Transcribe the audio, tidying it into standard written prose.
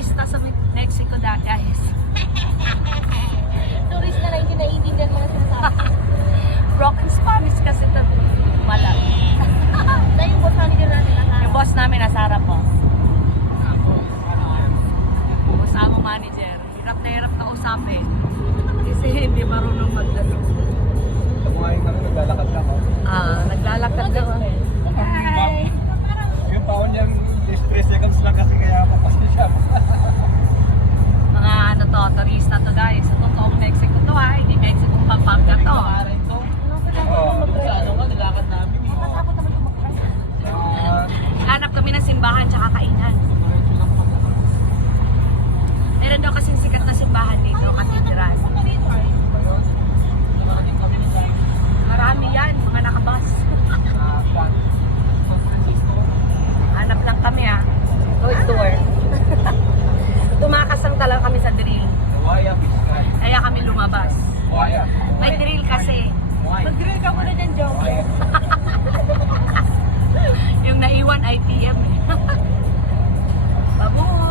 turista sa Mexico guys. Turista na hindi naiintindihan mga sinasabi. Broken Spanish kasi ito. Wala. Dahil yung boss manager natin nasa. Yung boss namin nasa harap po. Boss amo manager. Hirap na hirap kausapin. Kasi hindi marunong magdalo. Kumain kami, naglalakad lang. Naglalakad daw. Hi! Yung taon niyan, 3 seconds lang kasi kaya mapasya siya. Mga ano to, turista to guys. Sa totoong Mexico to ha. Hindi Mexico Pampanga to. Sa ano nga, nilakad namin. Matakot naman yung makakay. Hanap kami ng simbahan tsaka kainan. Meron daw kasing sikat na simbahan dito, katedral. Marami yan, mga nakabas. Hanap lang kami tour. Tumakas lang talaga kami sa drill. Waya, Biscay. Kaya kami lumabas. Waya. May drill kasi. Mag-grill ka muna dyan, Joe. Yung naiwan ITM. Babu!